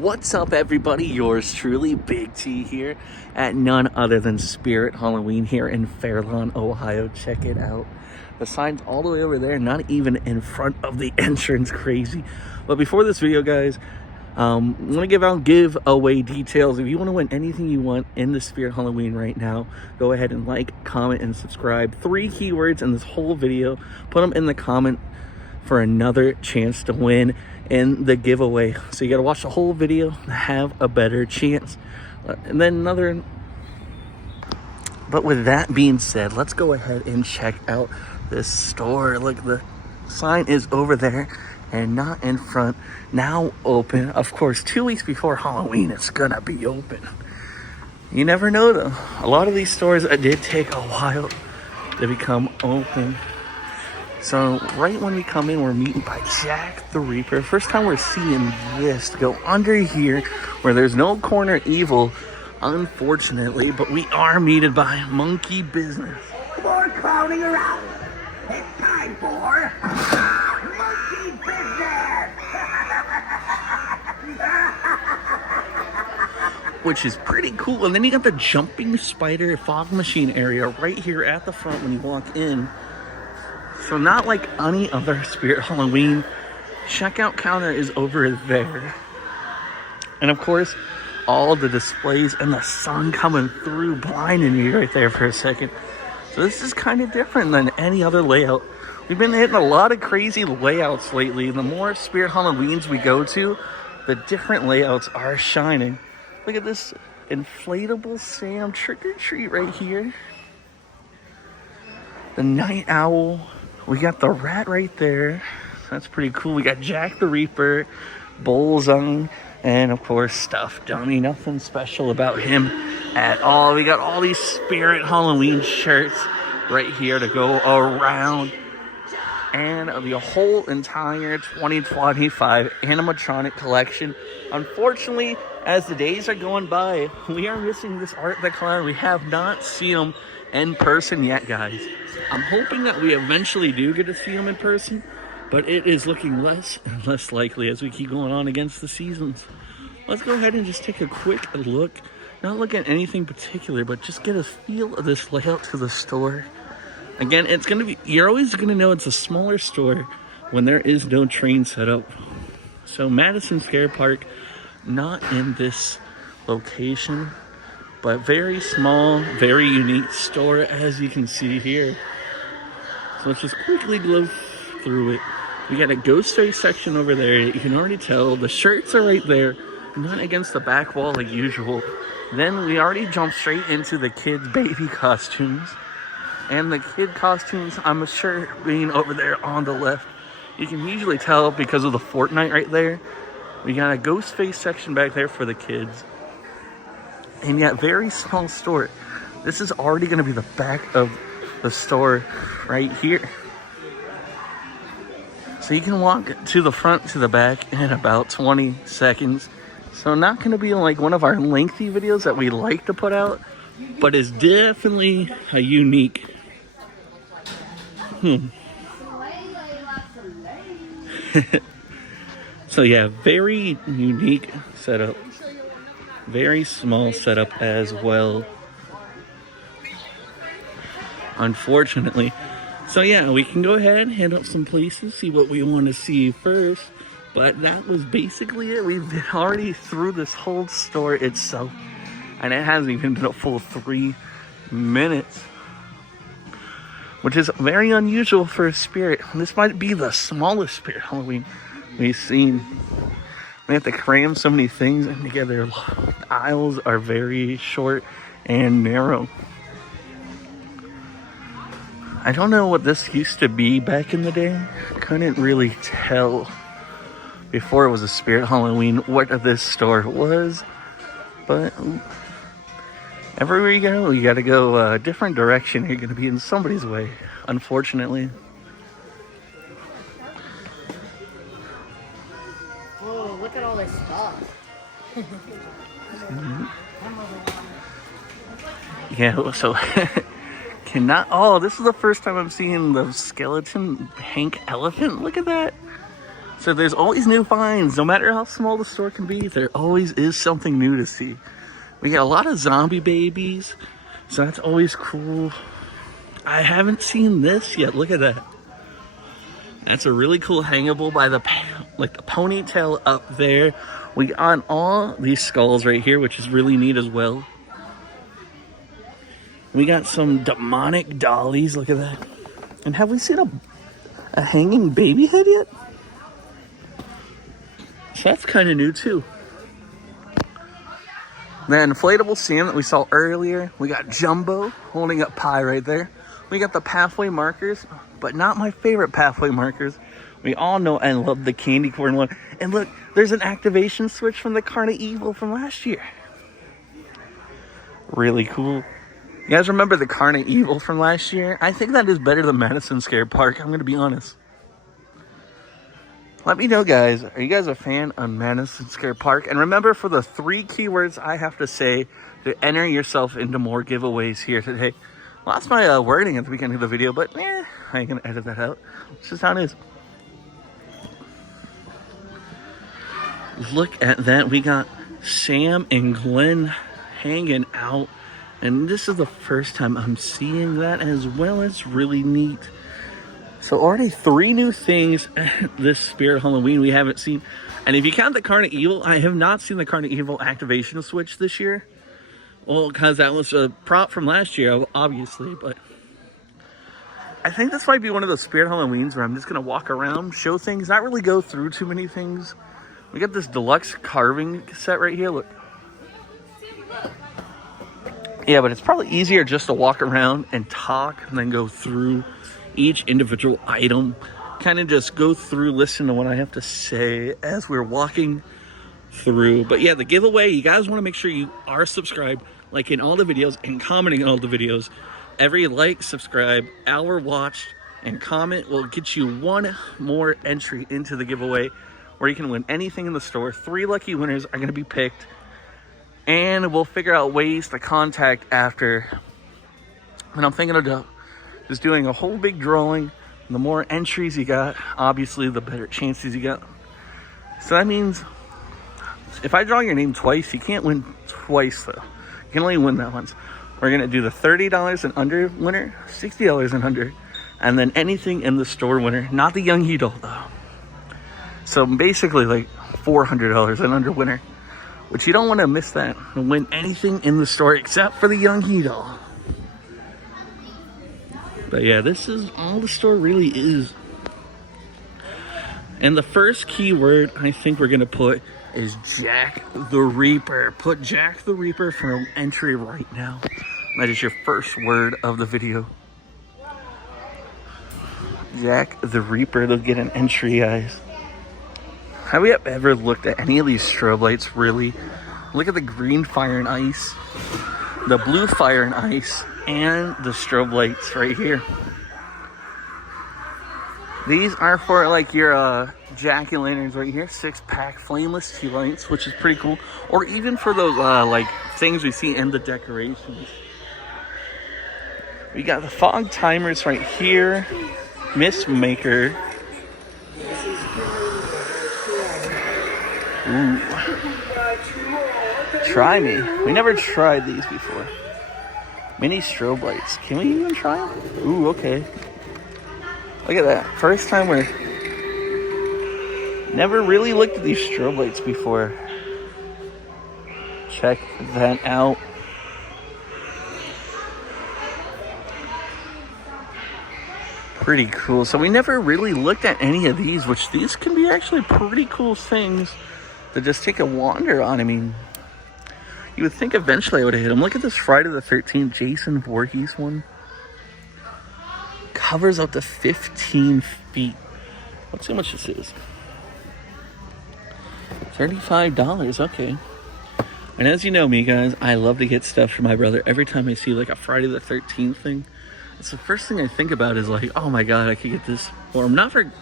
What's up, everybody? Yours truly, Big T here at none other than Spirit Halloween here in Fairlawn, Ohio. Check it out. The sign's all the way over there, not even in front of the entrance. Crazy. But before this video, guys, I want to give out giveaway details. If you want to win anything you want in the Spirit Halloween right now, go ahead and like, comment, and subscribe. 3 keywords in this whole video. Put them in the comment for another chance to win in the giveaway. So you got to watch the whole video to have a better chance. And then but with that being said, let's go ahead and check out this store. Look, the sign is over there and not in front. Now open. Of course, 2 weeks before Halloween, it's gonna be open. You never know though. A lot of these stores did take a while to become open. So right when we come in, we're meeting by Jack the Reaper. First time we're seeing this to go under here where there's no corner evil, unfortunately, but we are meted by Monkey Business. More clowning around. It's time for Monkey Business. Which is pretty cool. And then you got the jumping spider fog machine area right here at the front when you walk in. So not like any other Spirit Halloween. Checkout counter is over there. And of course, all the displays and the sun coming through blinding me right there for a second. So this is kind of different than any other layout. We've been hitting a lot of crazy layouts lately. The more Spirit Halloweens we go to, the different layouts are shining. Look at this inflatable Sam trick-or-treat right here. The night owl. We got the rat right there. That's pretty cool. We got Jack the Reaper, Bullseye, and of course Stuffed Dummy. Nothing special about him at all. We got all these Spirit Halloween shirts right here to go around. And the whole entire 2025 animatronic collection. Unfortunately, as the days are going by, we are missing this Art the Clown. We have not seen him in person yet, guys. I'm hoping that we eventually do get to see him in person, but it is looking less and less likely as we keep going on against the seasons. Let's go ahead and just take a quick look. Not look at anything particular, but just get a feel of this layout to the store. Again, it's going to be, you're always going to know it's a smaller store when there is no train set up. So Madison Square Park, not in this location, but very small, very unique store as you can see here. So let's just quickly go through it. We got a ghost face section over there. You can already tell the shirts are right there, not against the back wall like usual. Then we already jumped straight into the kids' baby costumes. And the kid costumes, I'm sure, being over there on the left. You can usually tell because of the Fortnite right there. We got a ghost face section back there for the kids. And yet, very small store. This is already going to be the back of the store right here. So you can walk to the front to the back in about 20 seconds. So not going to be like one of our lengthy videos that we like to put out, but is definitely a unique. So yeah, very unique setup. Very small setup as well, unfortunately. So yeah, we can go ahead and hit up some places, see what we want to see first. But that was basically it. We've been already through this whole store itself, and it hasn't even been a full 3 minutes, which is very unusual for a Spirit. This might be the smallest Spirit Halloween we've seen. We have to cram so many things in together. The aisles are very short and narrow. I don't know what this used to be back in the day. Couldn't really tell before it was a Spirit Halloween what this store was. But everywhere you go, you gotta go a different direction. You're gonna be in somebody's way, unfortunately. Whoa, look at all this stuff. Yeah, so cannot. Oh, this is the first time I'm seeing the skeleton Hank elephant. Look at that. So there's always new finds. No matter how small the store can be, there always is something new to see. We got a lot of zombie babies, so that's always cool. I haven't seen this yet. Look at that. That's a really cool hangable by the ponytail up there. We got all these skulls right here, which is really neat as well. We got some demonic dollies. Look at that. And have we seen a hanging baby head yet? So that's kind of new too. The inflatable Sam that we saw earlier. We got Jumbo holding up pie right there. We got the pathway markers, but not my favorite pathway markers. We all know and love the candy corn one. And look, there's an activation switch from the Carnival from last year. Really cool. You guys remember the Carnival from last year? I think that is better than Madison Square Park. I'm going to be honest. Let me know, guys. Are you guys a fan of Madison Square Park? And remember, for the 3 keywords I have to say to enter yourself into more giveaways here today. Well, that's my wording at the beginning of the video, but I ain't going to edit that out. It's just how it is. Look at that. We got Sam and Glenn hanging out. And this is the first time I'm seeing that as well. It's really neat. So already 3 new things this Spirit Halloween we haven't seen. And if you count the Carnival, I have not seen the Carnival activation switch this year. Well, because that was a prop from last year, obviously. But I think this might be one of those Spirit Halloweens where I'm just going to walk around, show things, not really go through too many things. We got this deluxe carving set right here. Look. Yeah, but it's probably easier just to walk around and talk and then go through each individual item. Kind of just go through, listen to what I have to say as we're walking through. But yeah, the giveaway, you guys want to make sure you are subscribed, liking all the videos and commenting on all the videos. Every like, subscribe, hour watched, and comment will get you 1 more entry into the giveaway where you can win anything in the store. 3 lucky winners are going to be picked. And we'll figure out ways to contact after. And I'm thinking of just doing a whole big drawing. The more entries you got, obviously, the better chances you got. So that means if I draw your name twice, you can't win twice, though. You can only win that once. We're going to do the $30 and under winner, $60 and under, and then anything in the store winner, not the Young He doll, though. So basically, like $400 and under winner. Which you don't want to miss that and win anything in the store except for the Young He doll. But yeah, this is all the store really is. And the first keyword I think we're going to put is Jack the Reaper. Put Jack the Reaper for entry right now. That is your first word of the video. Jack the Reaper, they'll get an entry, guys. Have we ever looked at any of these strobe lights, really? Look at the green fire and ice, the blue fire and ice, and the strobe lights right here. These are for like your jack-o'-lanterns right here, 6-pack flameless tea lights, which is pretty cool. Or even for those like things we see in the decorations. We got the fog timers right here, Mist Maker. Ooh. Try me. We never tried these before. Mini strobe lights. Can we even try them? Ooh, okay. Look at that. First time we're... Never really looked at these strobe lights before. Check that out. Pretty cool. So we never really looked at any of these, which these can be actually pretty cool things to just take a wander on. I mean, you would think eventually I would have hit them. Look at this Friday the 13th Jason Voorhees one. Covers up to 15 feet. Let's see how much this is. $35, okay. And as you know me, guys, I love to get stuff for my brother. Every time I see like a Friday the 13th thing, it's the first thing I think about is like, oh my God, I could get this for him. Not for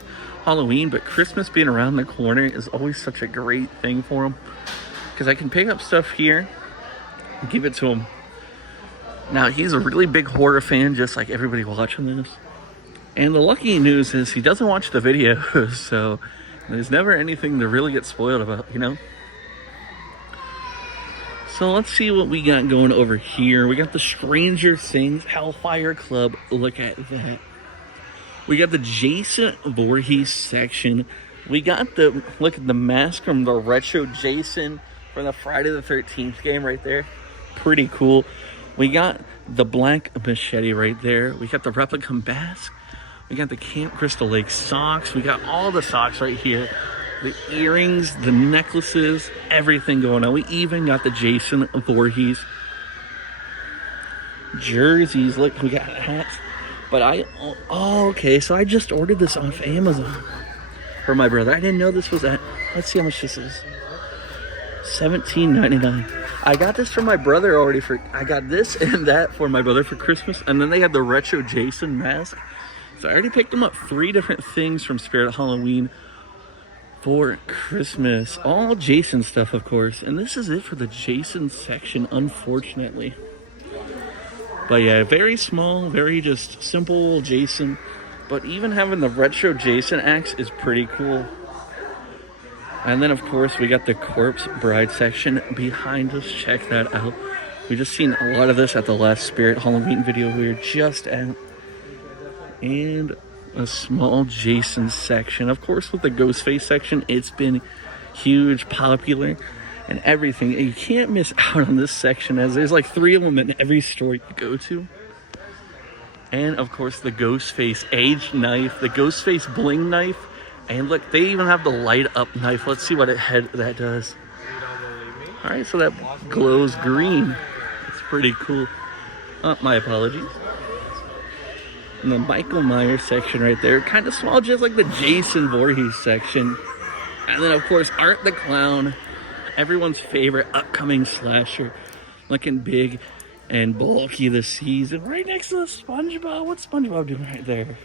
Halloween, but Christmas being around the corner is always such a great thing for him. Because I can pick up stuff here and give it to him. Now, he's a really big horror fan, just like everybody watching this. And the lucky news is he doesn't watch the videos, so There's never anything to really get spoiled about, you know? So let's see what we got going over here. We got the Stranger Things Hellfire Club. Look at that. We got the Jason Voorhees section. We got the, look at the mask from the retro Jason from the Friday the 13th game right there. Pretty cool. We got the black machete right there. We got the replica mask. We got the Camp Crystal Lake socks. We got all the socks right here. The earrings, the necklaces, everything going on. We even got the Jason Voorhees jerseys. Look, we got hats. But okay, so I just ordered this off Amazon for my brother. I didn't know this was at, let's see how much this is. $17.99. I got this for my brother already I got this and that for my brother for Christmas. And then they had the retro Jason mask. So I already picked them up 3 different things from Spirit Halloween for Christmas. All Jason stuff, of course. And this is it for the Jason section, unfortunately. But yeah, very small, very just simple Jason. But even having the retro Jason axe is pretty cool. And then, of course, we got the Corpse Bride section behind us. Check that out. We just seen a lot of this at the last Spirit Halloween video we were just at. And a small Jason section. Of course, with the Ghostface section, it's been huge, popular, and everything. You can't miss out on this section, as there's like 3 of them in every store you go to. And of course, the Ghostface aged knife, the Ghostface bling knife, and look, they even have the light up knife. Let's see what that does. All right, so that glows green. It's pretty cool. My apologies. And the Michael Myers section right there, kind of small, just like the Jason Voorhees section. And then, of course, Art the Clown, everyone's favorite upcoming slasher, looking big and bulky this season. Right next to the SpongeBob. What's SpongeBob doing right there?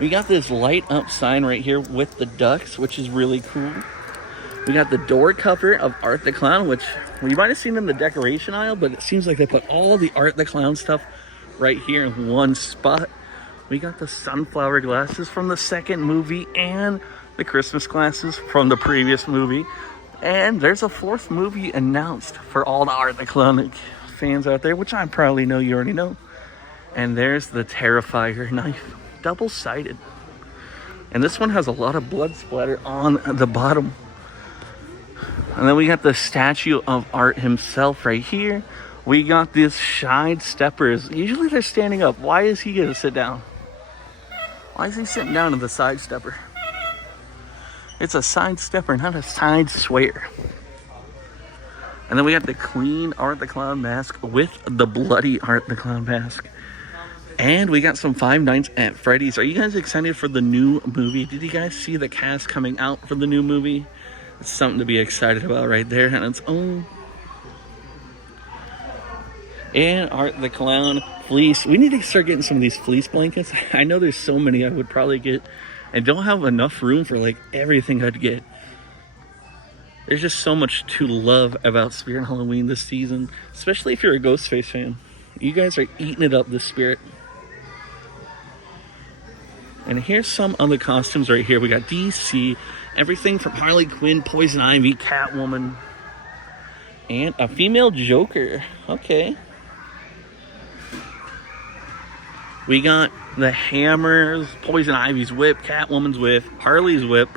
We got this light up sign right here with the ducks, which is really cool. We got the door cover of Art the Clown, which we might have seen in the decoration aisle, but it seems like they put all the Art the Clown stuff right here in one spot. We got the sunflower glasses from the second movie and the Christmas glasses from the previous movie. And there's a 4th movie announced for all the Art the Clown fans out there, which I probably know you already know. And there's the Terrifier knife, double-sided. And this one has a lot of blood splatter on the bottom. And then we got the statue of Art himself right here. We got these side steppers. Usually they're standing up. Why is he gonna sit down? Why is he sitting down in the side stepper? It's a side stepper, not a side swear. And then we got the clean Art the Clown mask with the bloody Art the Clown mask. And we got some Five Nights at Freddy's. Are you guys excited for the new movie? Did you guys see the cast coming out for the new movie? It's something to be excited about right there on its own. And Art the Clown fleece. We need to start getting some of these fleece blankets. I know there's so many I would probably get and don't have enough room for like everything I'd get. There's just so much to love about Spirit Halloween this season, especially if you're a Ghostface fan. You guys are eating it up this Spirit. And here's some of the costumes right here. We got DC, everything from Harley Quinn, Poison Ivy, Catwoman, and a female Joker. Okay. We got the hammers, Poison Ivy's whip, Catwoman's whip, Harley's whip.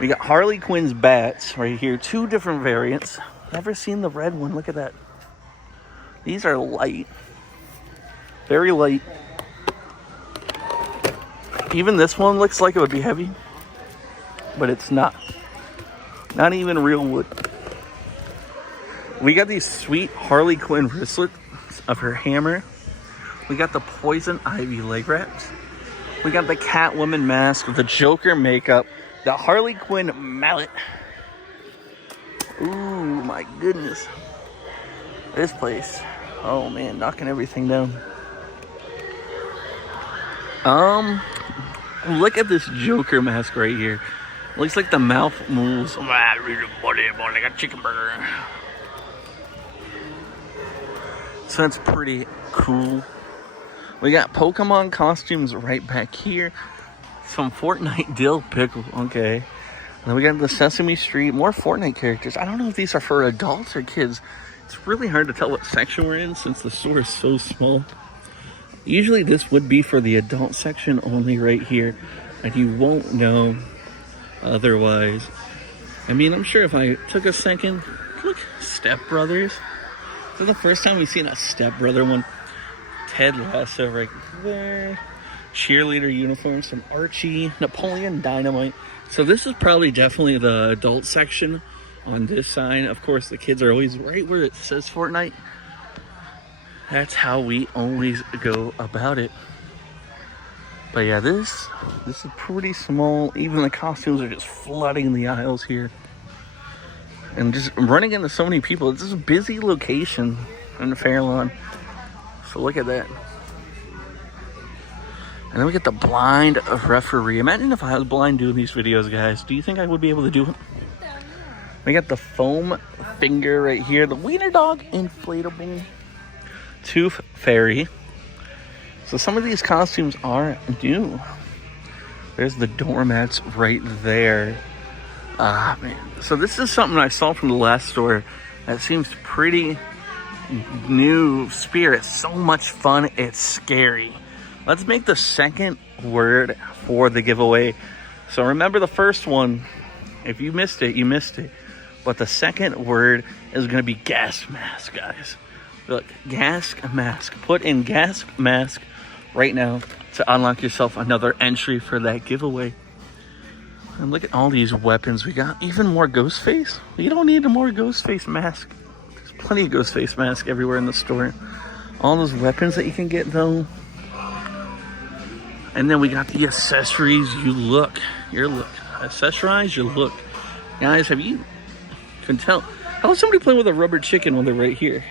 We got Harley Quinn's bats right here. 2 different variants. Never seen the red one. Look at that. These are light. Very light. Even this one looks like it would be heavy, but it's not. Not even real wood. We got these sweet Harley Quinn wristlets of her hammer. We got the Poison Ivy leg wraps. We got the Catwoman mask, the Joker makeup, the Harley Quinn mallet. Ooh, my goodness. This place. Oh man, knocking everything down. Look at this Joker mask right here. Looks like the mouth moves. Like a chicken burger. So that's pretty cool. We got Pokemon costumes right back here. Some Fortnite dill pickle. Okay. And then we got the Sesame Street, more Fortnite characters. I don't know if these are for adults or kids. It's really hard to tell what section we're in since the store is so small. Usually this would be for the adult section only right here. And you won't know otherwise. I mean, I'm sure if I took a second, look, Step Brothers. This is the first time we've seen a Step Brother one. Ted Lasso right there. Cheerleader uniforms from Archie. Napoleon Dynamite. So this is probably definitely the adult section on this side. Of course, the kids are always right where it says Fortnite. That's how we always go about it. But yeah, this is pretty small. Even the costumes are just flooding the aisles here. And just running into so many people. This is a busy location in Fairlawn. So look at that. And then we get the blind referee. Imagine if I was blind doing these videos, guys. Do you think I would be able to do it? We got the foam finger right here. The Wiener Dog inflatable tooth fairy. So some of these costumes are new. There's the doormats right there. Ah, man. So this is something I saw from the last store that seems pretty new. Spirit, so much fun, it's scary. Let's make the second word for the giveaway. So remember the first one. If you missed it, you missed it. But the second word is going to be gas mask, guys. Look, gas mask. Put in gas mask right now to unlock yourself another entry for that giveaway. And look at all these weapons we got. Even more Ghostface. You don't need a more Ghostface mask. There's plenty of Ghostface mask everywhere in the store. All those weapons that you can get though. And then we got the accessories. You look. Your look. Accessorize your look. Guys, have you can tell? How is somebody playing with a rubber chicken when they're right here?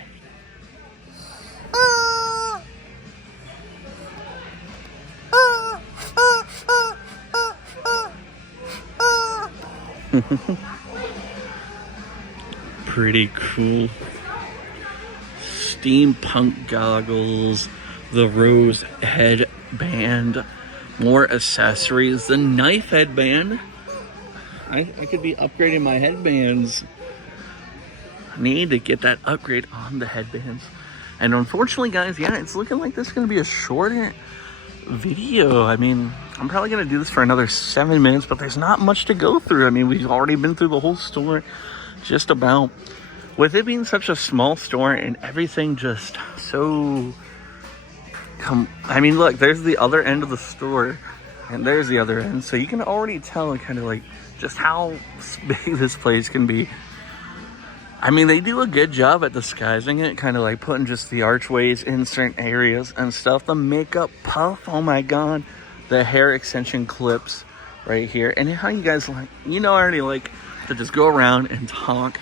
Pretty cool. Steampunk goggles, the rose headband, more accessories, the knife headband. I could be upgrading my headbands. I need to get that upgrade on the headbands. And unfortunately, guys, yeah, it's looking like this is going to be a shorter video. I mean, I'm probably going to do this for another 7 minutes, but there's not much to go through. I mean, we've already been through the whole store, just about. With it being such a small store and everything just so... I mean, look, there's the other end of the store, and there's the other end. So you can already tell kind of like just how big this place can be. I mean, they do a good job at disguising it, kind of like putting just the archways in certain areas and stuff. The makeup puff, oh my god. The hair extension clips right here. And how you guys like, you know, I already like to just go around and talk.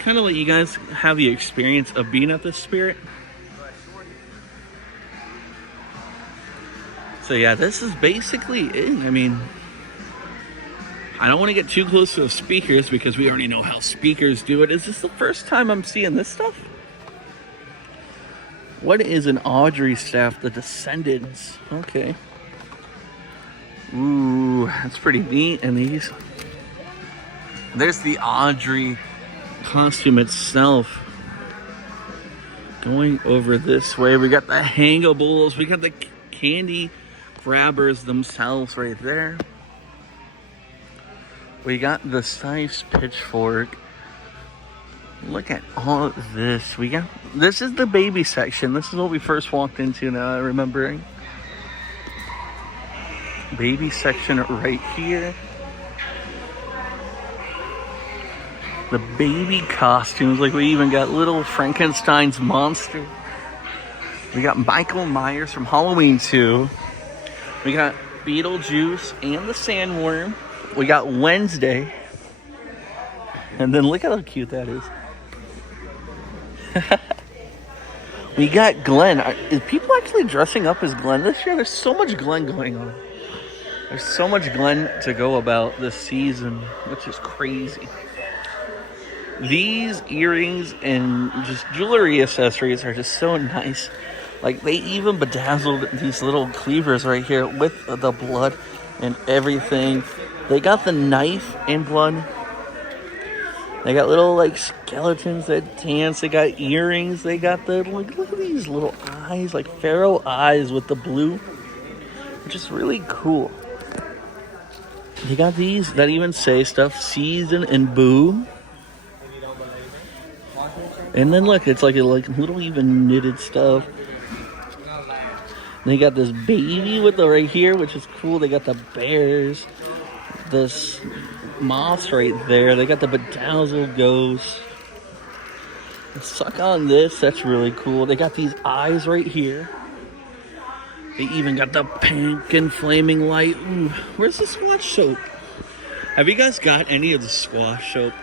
Kind of let you guys have the experience of being at this Spirit. So yeah, this is basically it. I mean, I don't want to get too close to the speakers because we already know how speakers do it. Is this the first time I'm seeing this stuff? What is an Audrey staff? The Descendants. Okay. Ooh, that's pretty neat. And these... There's the Audrey costume itself. Going over this way, we got the hangables. We got the candy grabbers themselves right there. We got the Scythe's pitchfork. Look at all of this. We got, this is the baby section. This is what we first walked into now, I remember. Baby section right here. The baby costumes, like we even got little Frankenstein's monster. We got Michael Myers from Halloween 2. We got Beetlejuice and the Sandworm. We got Wednesday. And then look at how cute that is. We got Glenn. Is people actually dressing up as Glenn this year? There's so much Glenn going on. There's so much Glenn to go about this season, which is crazy. These earrings and just jewelry accessories are just so nice. Like, they even bedazzled these little cleavers right here with the blood and everything. They got the knife and blood. They got little like skeletons that dance. They got earrings. They got the like, look at these little eyes, like pharaoh eyes with the blue, which is really cool. They got these that even say stuff season and boo. And then look, it's like a little even knitted stuff. They got this baby with the right here, which is cool. They got the bears, this moths right there. They got the bedazzled ghost. Suck on this, that's really cool. They got these eyes right here. They even got the pink and flaming light. Ooh, where's the squash soap? Have you guys got any of the squash soap?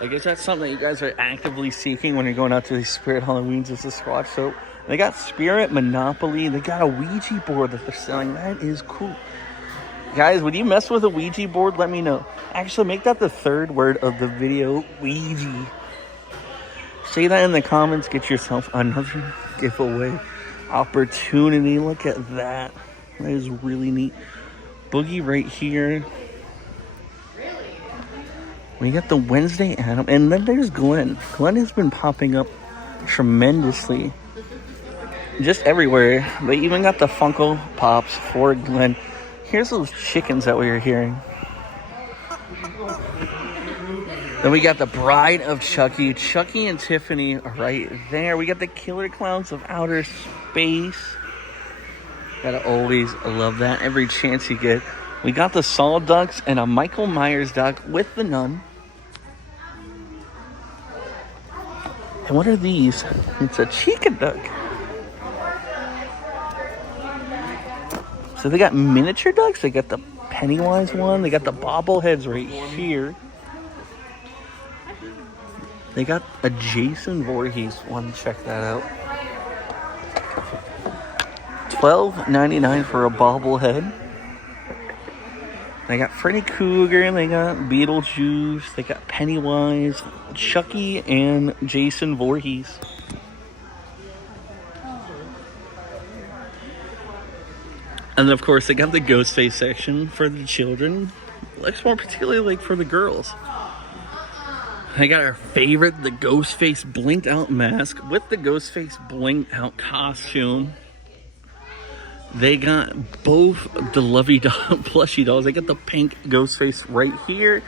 Like, is that something that you guys are actively seeking when you're going out to these Spirit Halloweens? Is the squash soap? They got Spirit Monopoly. They got a Ouija board that they're selling. That is cool. Guys, would you mess with a Ouija board? Let me know. Actually, make that the third word of the video, Ouija. Say that in the comments. Get yourself another giveaway opportunity. Look at that. That is really neat. Boogie right here. We got the Wednesday Adam, and then there's Glenn. Glenn has been popping up tremendously. Just everywhere. They even got the Funko Pops for Glenn. Here's those chickens that we were hearing. Then we got the Bride of Chucky. Chucky and Tiffany right there. We got the Killer Clowns of Outer Space. Gotta always love that every chance you get. We got the Saw ducks and a Michael Myers duck with the nun. And what are these? It's a Chica duck. So they got miniature ducks. They got the Pennywise one. They got the bobbleheads right here. They got a Jason Voorhees one. Check that out. $12.99 for a bobblehead. They got Freddy Krueger, they got Beetlejuice, they got Pennywise, Chucky, and Jason Voorhees. And then, of course, they got the Ghostface section for the children. Looks more particularly like for the girls. They got our favorite, the Ghostface blinked out mask with the Ghostface blinked out costume. They got both the Lovey Dog plushie dolls. They got the pink Ghostface right here.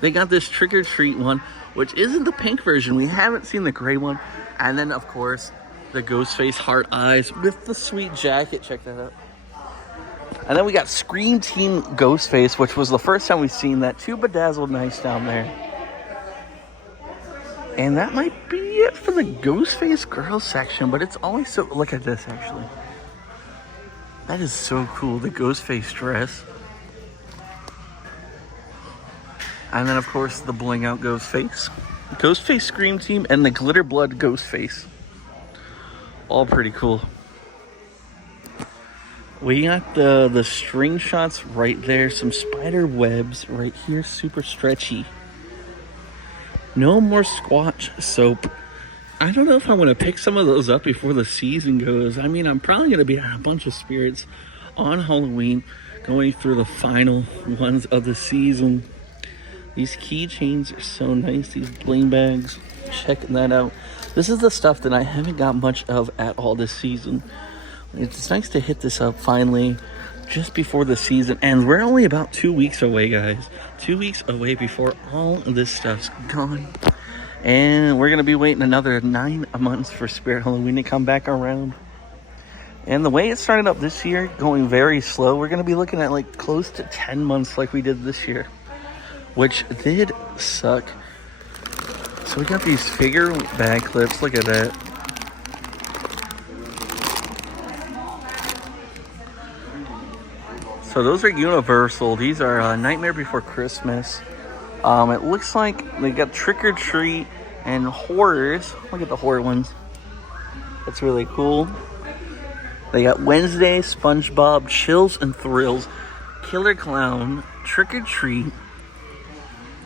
They got this Trick or Treat one, which isn't the pink version. We haven't seen the gray one. And then, of course, the Ghostface heart eyes with the sweet jacket. Check that out. And then we got Scream Team Ghostface, which was the first time we've seen that. Two bedazzled knights down there. And that might be it for the Ghostface girls section. But it's always so... Look at this, actually. That is so cool, the Ghostface dress. And then, of course, the bling out Ghostface. Ghostface Scream Team and the Glitter Blood Ghostface. All pretty cool. We got the string shots right there. Some spider webs right here, super stretchy. No more squash soap. I don't know if I want to pick some of those up before the season goes. I mean, I'm probably going to be at a bunch of spirits on Halloween, going through the final ones of the season. These keychains are so nice. These bling bags, checking that out. This is the stuff that I haven't got much of at all this season. It's nice to hit this up finally, just before the season ends. We're only about 2 weeks away, guys. 2 weeks away before all of this stuff's gone. And we're going to be waiting another 9 months for Spirit Halloween to come back around. And the way it started up this year, going very slow, we're going to be looking at like close to 10 months like we did this year. Which did suck. So we got these figure bag clips. Look at that. So those are universal. These are Nightmare Before Christmas. It looks like they got Trick or Treat and horrors. Look at the horror ones. That's really cool. They got Wednesday, SpongeBob, Chills and Thrills, Killer Clown, Trick or Treat.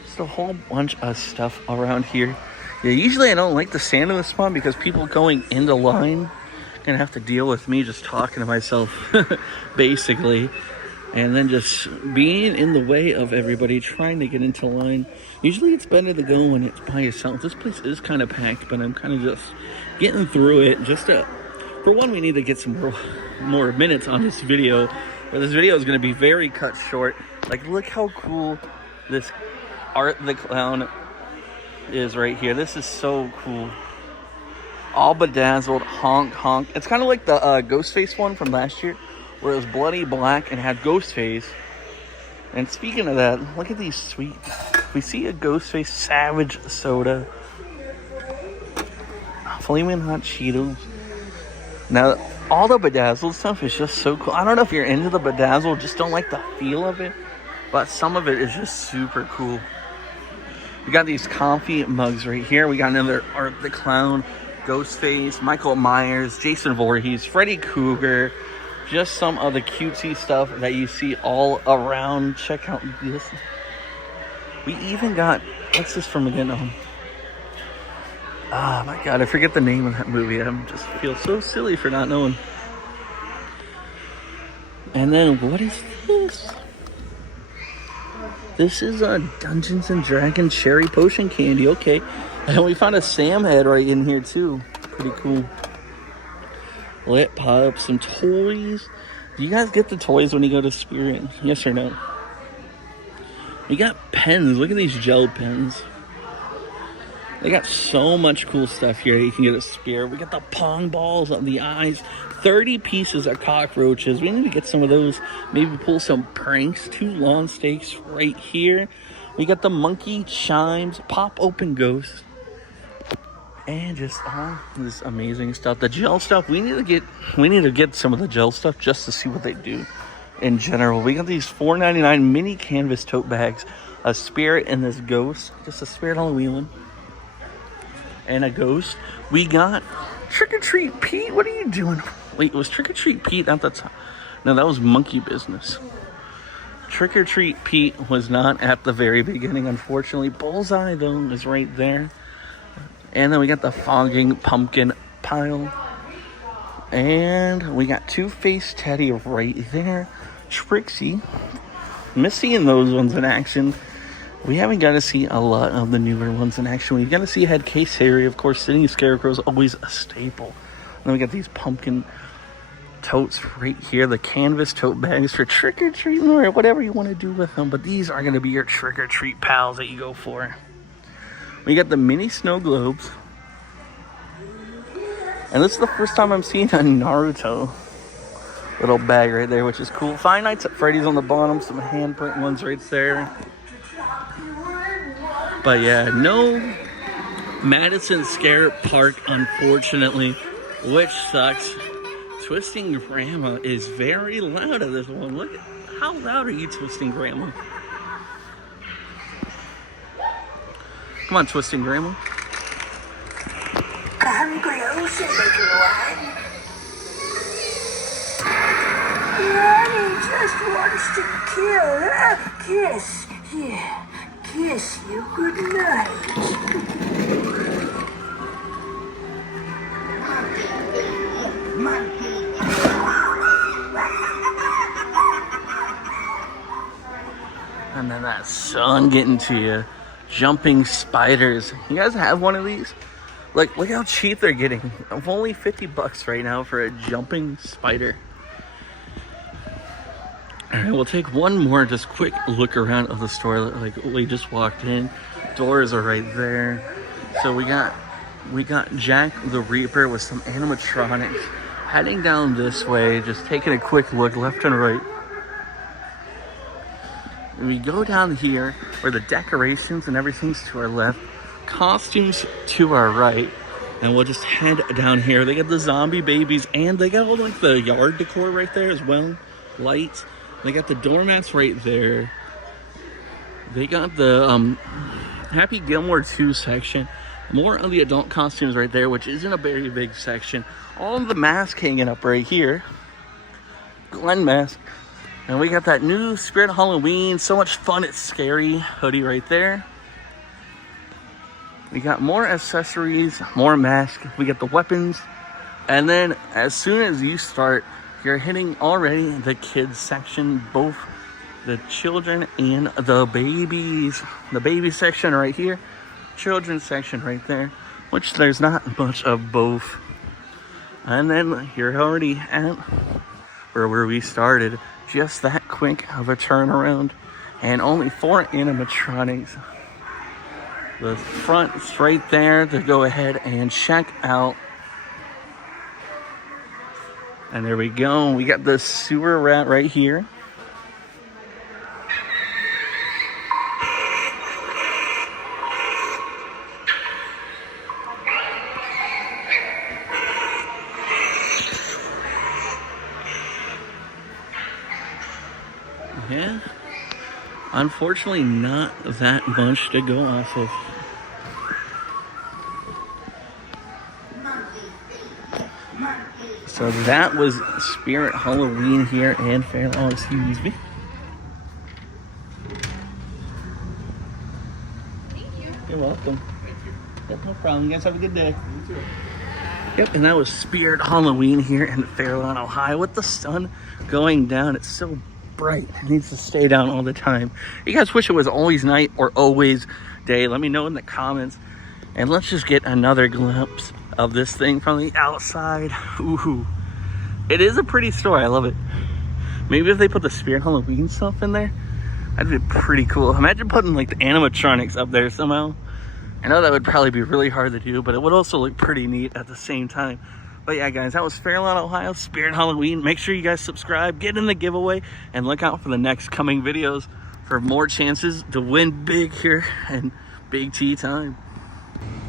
Just a whole bunch of stuff around here. Yeah, usually I don't like to stand in this spot because people going into line are gonna have to deal with me just talking to myself, basically. and then just being in the way of everybody trying to get into line. Usually it's better to go when it's by yourself. This place is kind of packed, but I'm kind of just getting through it. For one, we need to get some more minutes on this video, but this video is going to be very cut short. Like, look how cool this Art the Clown is right here. This is so cool. All bedazzled, honk, honk. It's kind of like the Ghostface one from last year, where it was bloody black and had Ghostface. And speaking of that, look at these sweets. We see a Ghostface Savage Soda, Flaming Hot Cheetos. Now, all the bedazzled stuff is just so cool. I don't know if you're into the bedazzled, just don't like the feel of it, but some of it is just super cool. We got these coffee mugs right here. We got another Art the Clown, Ghostface, Michael Myers, Jason Voorhees, Freddy Krueger. Just some of the cutesy stuff that you see all around. Check out this. We even got, what's this from again? Oh my god, I forget the name of that movie. I just feel so silly for not knowing. And then what is this? This is a Dungeons and Dragons cherry potion candy. Okay. And we found a Sam head right in here too. Pretty cool. Lit pop, some toys. Do you guys get the toys when you go to Spirit? Yes or no? We got pens. Look at these gel pens. They got so much cool stuff here. You can get a Spirit. We got the pong balls on the eyes. 30 pieces of cockroaches. We need to get some of those. Maybe pull some pranks. 2 lawn steaks right here. We got the monkey chimes. Pop open ghost. And just all this amazing stuff. The gel stuff, we need to get some of the gel stuff just to see what they do in general. We got these $4.99 mini canvas tote bags, a Spirit and this ghost, just a Spirit Halloween one, and a ghost. We got Trick or Treat Pete. What are you doing? Wait, was Trick or Treat Pete at the top? No, that was Monkey Business. Trick or Treat Pete was not at the very beginning, unfortunately. Bullseye, though, is right there. And then we got the fogging pumpkin pile. And we got Two-Face Teddy right there. Trixie. Miss seeing those ones in action. We haven't got to see a lot of the newer ones in action. We've got to see Head Case Harry. Of course, Sitting Scarecrow is always a staple. And then we got these pumpkin totes right here. The canvas tote bags for trick-or-treating or whatever you want to do with them. But these are going to be your trick-or-treat pals that you go for. We got the mini snow globes. And this is the first time I'm seeing a Naruto little bag right there, which is cool. Five Nights at Freddy's on the bottom. Some handprint ones right there. But yeah, no Madison Square Park, unfortunately, which sucks. Twisting Grandma is very loud at this one. Look at how loud are you, Twisting Grandma? Come on, Twisting Grandma. Congratulations, everyone. Granny just wants to kiss. Yeah, kiss you good night. And then that sun getting to you. Jumping spiders. You guys have one of these? Like, look how cheap they're getting. Only $50 right now for a jumping spider. Alright, we'll take one more just quick look around of the store. Like, we just walked in. Doors are right there. So we got Jack the Reaper with some animatronics. Heading down this way, just taking a quick look left and right. And we go down here where the decorations and everything's to our left, costumes to our right, and we'll just head down here. They got the zombie babies and they got all like the yard decor right there as well, lights. They got the doormats right there. They got the Happy Gilmore 2 section. More of the adult costumes right there, which isn't a very big section. All of the masks hanging up right here. Glenn mask. And we got that new Spirit Halloween, so much fun, it's scary hoodie right there. We got more accessories, more masks. We got the weapons. And then as soon as you start you're hitting already the kids section, both the children and the babies. The baby section right here, children's section right there, which there's not much of both. And then you're already at where we started, just that quick of a turnaround, and only 4 animatronics. The front's right there to go ahead and check out. And there we go. We got the sewer rat right here. Yeah. Unfortunately, not that much to go off of. So that was Spirit Halloween here in Fairlawn. Excuse me. Thank you. You're welcome. Yep, no problem. You guys have a good day. You too. Yep, and that was Spirit Halloween here in Fairlawn, Ohio, with the sun going down. It's so bright. It needs to stay down all the time. You guys wish it was always night or always day? Let me know in the comments. And let's just get another glimpse of this thing from the outside. Ooh, it is a pretty store. I love it. Maybe if they put the Spirit Halloween stuff in there, that'd be pretty cool. Imagine putting like the animatronics up there somehow. I know that would probably be really hard to do, but it would also look pretty neat at the same time. But yeah, guys, that was Fairlawn, Ohio, Spirit Halloween. Make sure you guys subscribe, get in the giveaway, and look out for the next coming videos for more chances to win big here and Big T time.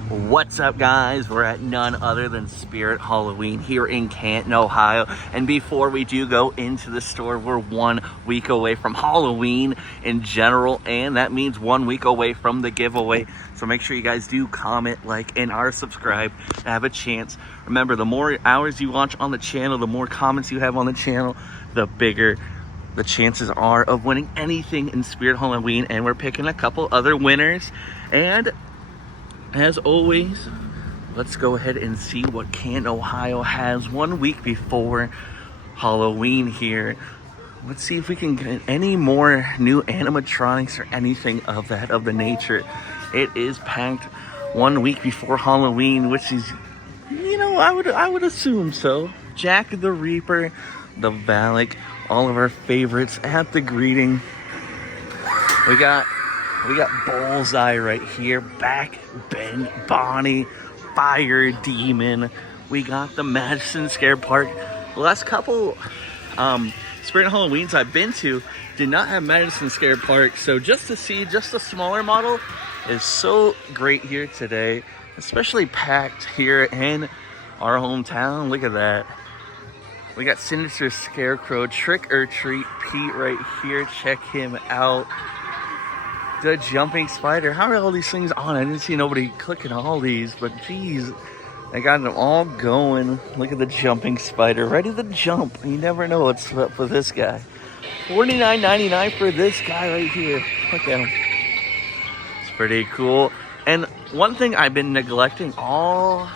What's up, guys? We're at none other than Spirit Halloween here in Canton, Ohio. And before we do go into the store, we're 1 week away from Halloween in general, and that means 1 week away from the giveaway. So make sure you guys do comment, like, and are subscribed to have a chance. Remember, the more hours you watch on the channel, the more comments you have on the channel, the bigger the chances are of winning anything in Spirit Halloween. And we're picking a couple other winners. And as always, let's go ahead and see what Canton, Ohio has 1 week before Halloween here. Let's see if we can get any more new animatronics or anything of the nature. It is packed 1 week before Halloween, which is, you know, I would assume so. Jack the Reaper, the Valak, all of our favorites at the greeting. We got Bullseye right here, Back Ben Bonnie, Fire Demon. We got the Madison Scare Park. The last couple Spirit Halloweens I've been to did not have Madison Scare Park, so just to see just a smaller model is so great here today, especially packed here in our hometown. Look at that. We got Sinister Scarecrow, Trick or Treat Pete right here. Check him out. The Jumping Spider. How are all these things on? I didn't see nobody clicking all these, but geez, I got them all going. Look at the Jumping Spider, ready to jump. You never know what's up with this guy. $49.99 for this guy right here. Look at him. It's pretty cool. And one thing I've been neglecting all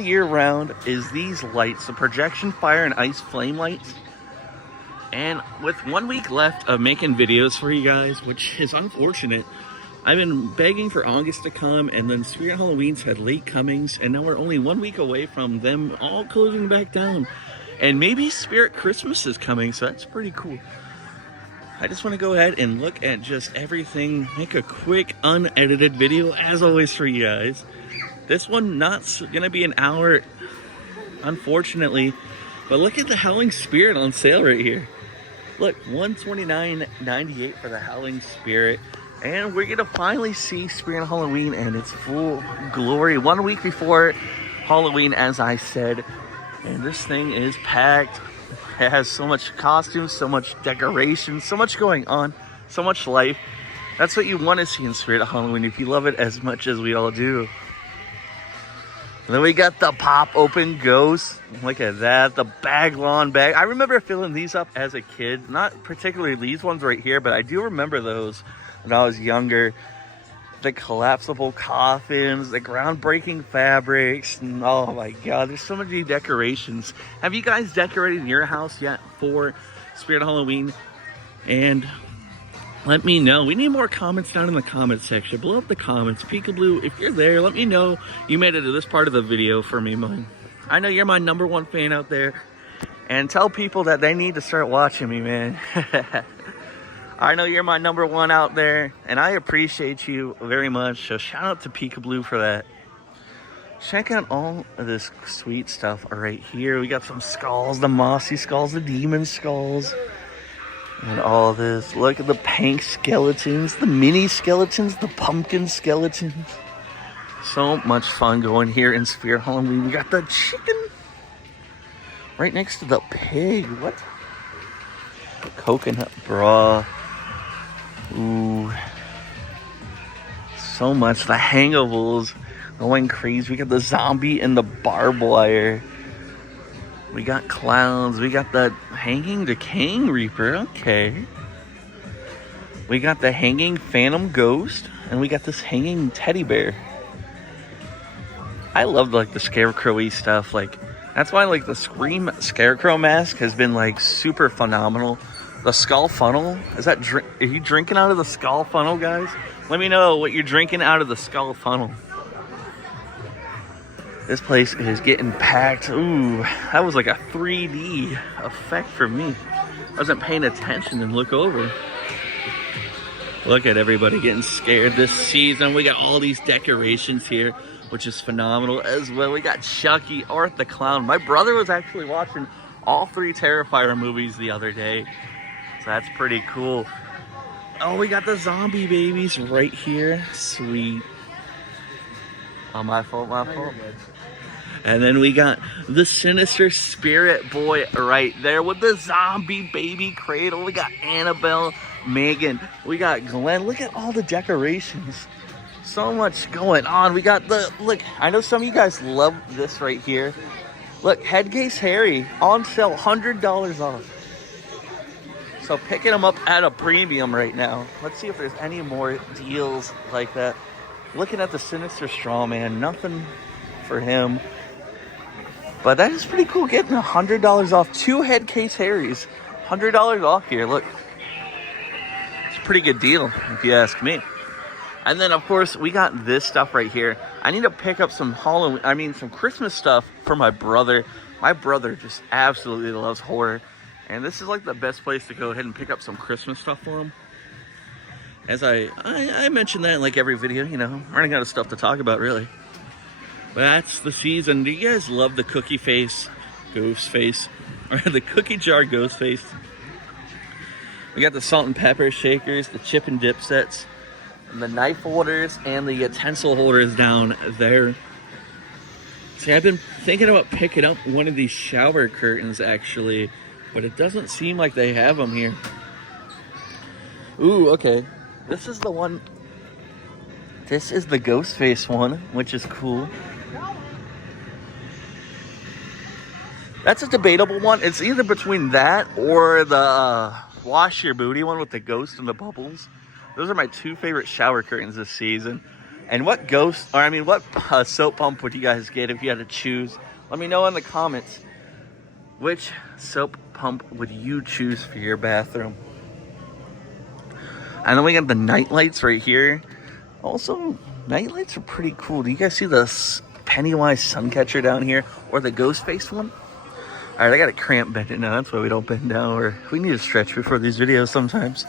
year round is these lights, the projection fire and ice flame lights. And with 1 week left of making videos for you guys, which is unfortunate, I've been begging for August to come, and then Spirit Halloween's had late comings, and now we're only 1 week away from them all closing back down. And maybe Spirit Christmas is coming, so that's pretty cool. I just want to go ahead and look at just everything, make a quick unedited video, as always, for you guys. This one not going to be an hour, unfortunately, but look at the Howling Spirit on sale right here. Look, $129.98 for the Howling Spirit. And we're going to finally see Spirit Halloween in its full glory 1 week before Halloween, as I said. And this thing is packed. It has so much costumes, so much decoration, so much going on, so much life. That's what you want to see in Spirit Halloween if you love it as much as we all do. And then we got the Pop Open Ghost. Look at that. The Fairlawn bag. I remember filling these up as a kid. Not particularly these ones right here, but I do remember those when I was younger. the collapsible coffins, the groundbreaking fabrics, and oh my god, there's so many decorations. Have you guys decorated your house yet for Spirit Halloween? And let me know. We need more comments down in the comment section. Blow up the comments. Peekaboo, if you're there, let me know you made it to this part of the video for me, man. I know you're my #1 fan out there. And tell people that they need to start watching me, man. I know you're my #1 out there, and I appreciate you very much. So shout out to Peekaboo for that. Check out all of this sweet stuff right here. We got some skulls, the mossy skulls, the demon skulls, and all this. Look at the pink skeletons, the mini skeletons, the pumpkin skeletons. So much fun going here in Spirit Halloween. We got the chicken right next to the pig. What? Coconut bra. Ooh, so much. The hangables going crazy. We got the zombie and the barbed wire. We got clowns. We got the hanging decaying reaper. Okay. We got the hanging phantom ghost, and we got this hanging teddy bear. I love like the scarecrowy stuff. Like that's why like the Scream scarecrow mask has been like super phenomenal. The skull funnel, is that are you drinking out of the skull funnel, guys? Let me know what you're drinking out of the skull funnel. This place is getting packed. Ooh, that was like a 3D effect for me. I wasn't paying attention and look over. Look at everybody getting scared this season. We got all these decorations here, which is phenomenal as well. We got Chucky, Art the Clown. My brother was actually watching all 3 Terrifier movies the other day. So that's pretty cool. Oh, we got the zombie babies right here. Sweet. Oh, my fault, my fault. And then we got the sinister spirit boy right there with the zombie baby cradle. We got Annabelle, Megan. We got Glenn. Look at all the decorations. So much going on. We got the, look, I know some of you guys love this right here. Look, Headcase Harry on sale, $100 off. So picking them up at a premium right now. Let's see if there's any more deals like that. Looking at the Sinister Strawman, nothing for him. But that is pretty cool, getting $100 off 2 Headcase Harrys. $100 off here, look. It's a pretty good deal, if you ask me. And then, of course, we got this stuff right here. I need to pick up some some Christmas stuff for my brother. My brother just absolutely loves horror. And this is like the best place to go ahead and pick up some Christmas stuff for him. As I mentioned that in like every video, you know, I'm running out of stuff to talk about really. But that's the season. Do you guys love the cookie face, ghost face, or the cookie jar ghost face? We got the salt and pepper shakers, the chip and dip sets, and the knife holders, and the utensil holders down there. See, I've been thinking about picking up one of these shower curtains actually, but it doesn't seem like they have them here. Ooh, okay. This is the one. This is the ghost face one, which is cool. That's a debatable one. It's either between that or the wash your booty one with the ghost and the bubbles. Those are my 2 favorite shower curtains this season. And what soap pump would you guys get if you had to choose? Let me know in the comments. Which soap pump would you choose for your bathroom? And then we got the night lights right here. Also, night lights are pretty cool. Do you guys see the Pennywise sun catcher down here? Or the ghost face one? Alright, I got a cramp bending now. That's why we don't bend down. Or we need to stretch before these videos sometimes.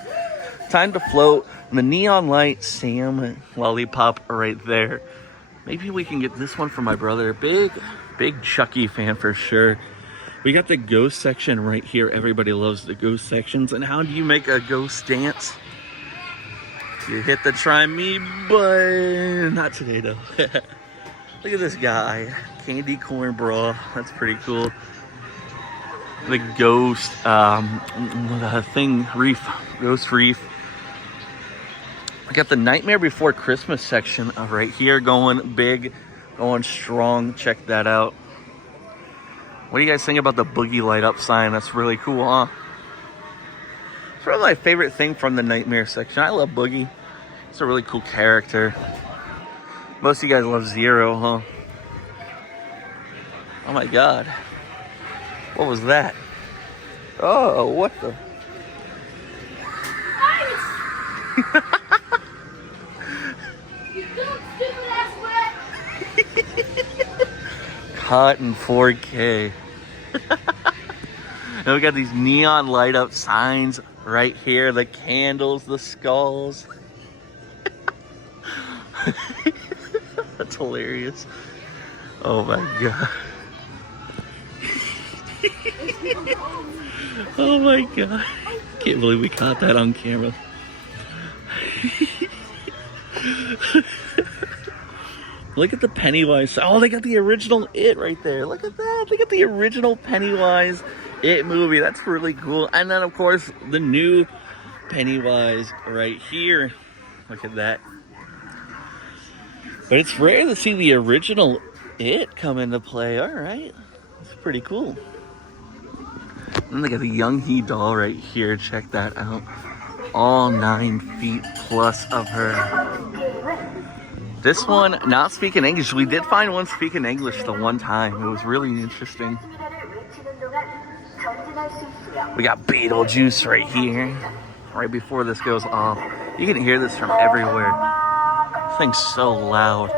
Time to float. The neon light Sam lollipop right there. Maybe we can get this one for my brother. Big Chucky fan for sure. We got the ghost section right here. Everybody loves the ghost sections. And how do you make a ghost dance? You hit the try me button. Not today though. Look at this guy. Candy corn bra. That's pretty cool. The ghost ghost reef. I got the Nightmare Before Christmas section right here, going big, going strong. Check that out. What do you guys think about the Boogie Light Up sign? That's really cool, huh? It's probably my favorite thing from the Nightmare section. I love Boogie. It's a really cool character. Most of you guys love Zero, huh? Oh my god. What was that? Oh, what the? You dumb, stupid ass wet. Caught in 4K. And we got these neon light up signs right here. The candles, the skulls. That's hilarious. Oh my god. Oh my god. Can't believe we caught that on camera. Look at the Pennywise. Oh, they got the original It right there. Look at that. They got the original Pennywise It movie. That's really cool. And then, of course, the new Pennywise right here. Look at that. But it's rare to see the original It come into play. All right. It's pretty cool. And they got the Young He doll right here. Check that out. All 9 feet plus of her. This one, not speaking English. We did find one speaking English the one time. It was really interesting. We got Beetlejuice right here. Right before this goes off. You can hear this from everywhere. This thing's so loud.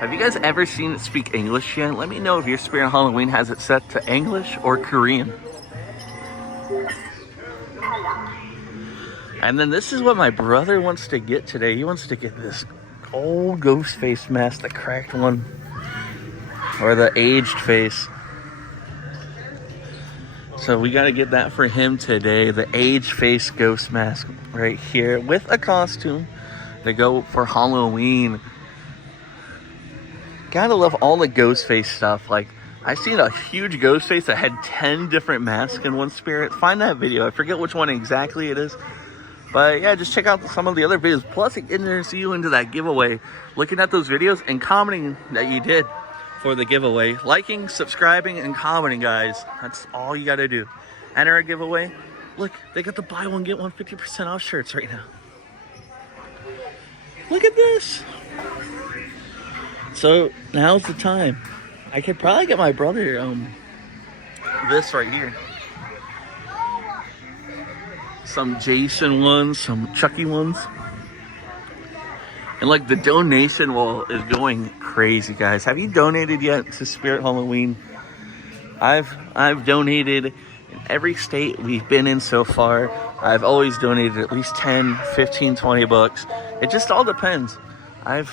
Have you guys ever seen it speak English yet? Let me know if your Spirit Halloween has it set to English or Korean. And then this is what my brother wants to get today. He wants to get this old ghost face mask, the cracked one. Or the aged face. So we got to get that for him today. The aged face ghost mask right here. With a costume to go for Halloween. Gotta love all the ghost face stuff. Like, I seen a huge ghost face that had 10 different masks in one spirit. Find that video. I forget which one exactly it is. But yeah, just check out some of the other videos. Plus, it enters you into that giveaway. Looking at those videos and commenting that you did for the giveaway. Liking, subscribing, and commenting, guys. That's all you got to do. Enter a giveaway. Look, they got the buy one, get one 50% off shirts right now. Look at this. So, now's the time. I could probably get my brother this right here. Some Jason ones, some Chucky ones. And like the donation wall is going crazy, guys. Have you donated yet to Spirit Halloween? I've donated in every state we've been in so far. I've always donated at least 10, 15, 20 bucks. It just all depends. I've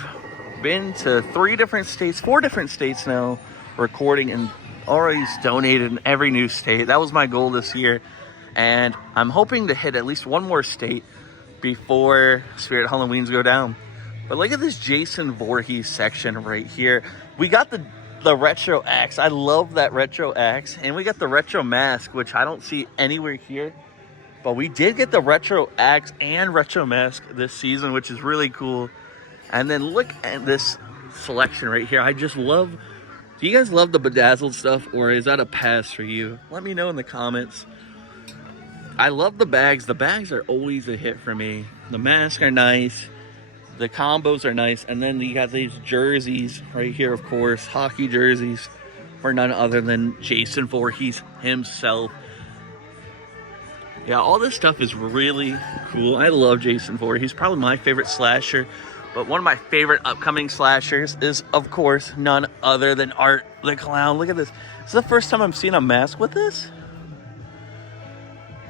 been to 4 different states now, recording, and already donated in every new state. That was my goal this year. And I'm hoping to hit at least one more state before Spirit Halloweens go down. But look at this Jason Voorhees section right here. We got the retro axe. I love that retro axe. And we got the retro mask, which I don't see anywhere here. But we did get the retro axe and retro mask this season, which is really cool. And then look at this selection right here. I just love... Do you guys love the bedazzled stuff, or is that a pass for you? Let me know in the comments. I love the bags. The bags are always a hit for me. The masks are nice. The combos are nice. And then you got these jerseys right here, of course. Hockey jerseys for none other than Jason Voorhees himself. Yeah, all this stuff is really cool. I love Jason Voorhees. He's probably my favorite slasher. But one of my favorite upcoming slashers is, of course, none other than Art the Clown. Look at this. This is the first time I'm seeing a mask with this.